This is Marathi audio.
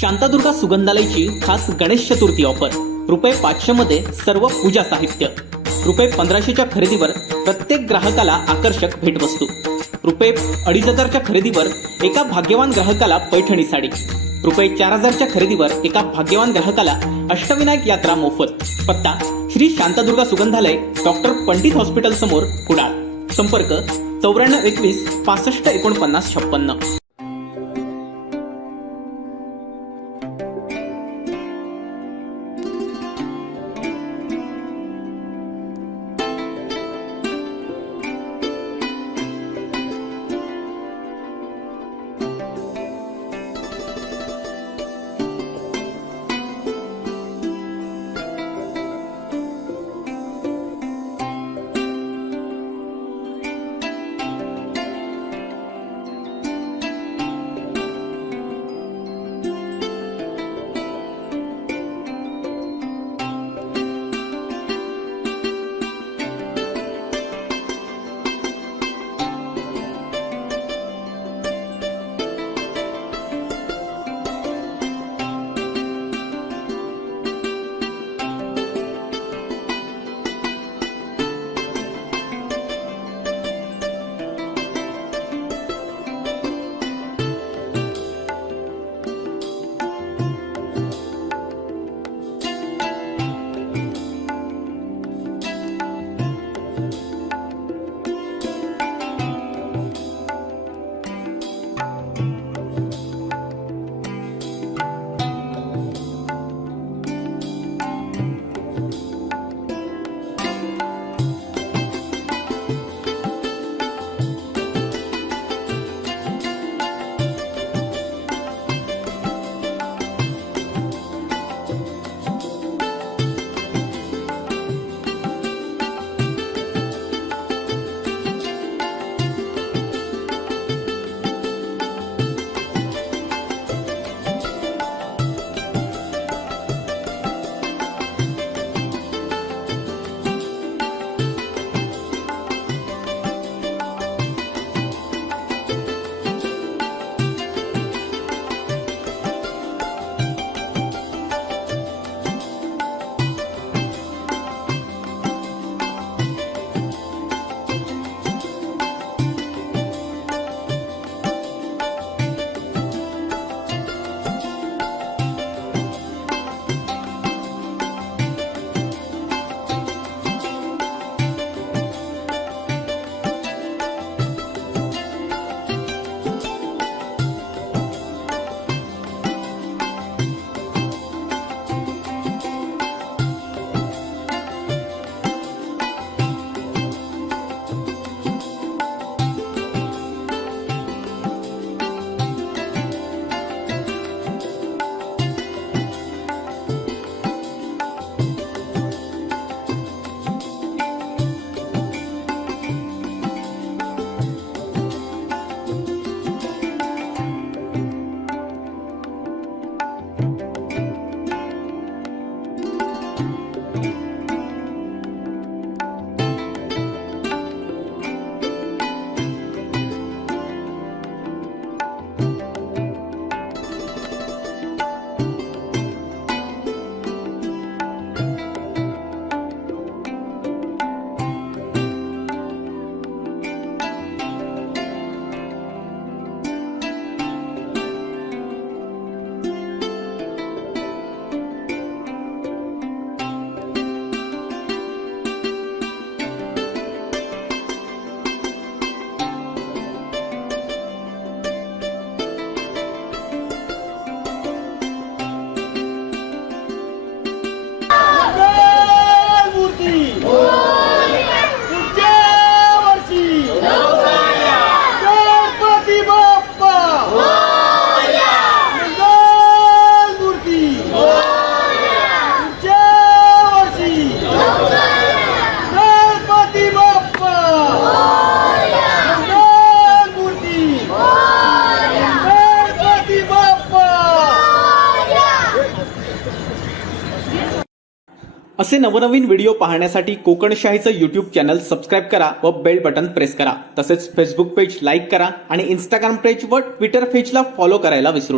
शांतादुर्गा सुगंधालयची खास गणेश चतुर्थी ऑफर ₹500 मध्ये सर्व पूजा साहित्य, ₹1500च्या खरेदीवर प्रत्येक ग्राहकाला आकर्षक भेटवस्तू, ₹2500च्या खरेदीवर एका भाग्यवान ग्राहकाला पैठणी साडी, ₹4000च्या खरेदीवर एका भाग्यवान ग्राहकाला अष्टविनायक यात्रा मोफत. पत्ता श्री शांतादुर्गा सुगंधालय, डॉक्टर पंडित हॉस्पिटल समोर, कुडाळ. संपर्क 9421 65 49 56. असे नवनवीन व्हिडिओ पाहण्यासाठी कोकणशाहीचं यूट्यूब चॅनल सबस्क्राईब करा व बेल बटन प्रेस करा. तसेच फेसबुक पेज लाईक करा आणि इंस्टाग्राम पेज व ट्विटर पेजला फॉलो करायला विसरू नका.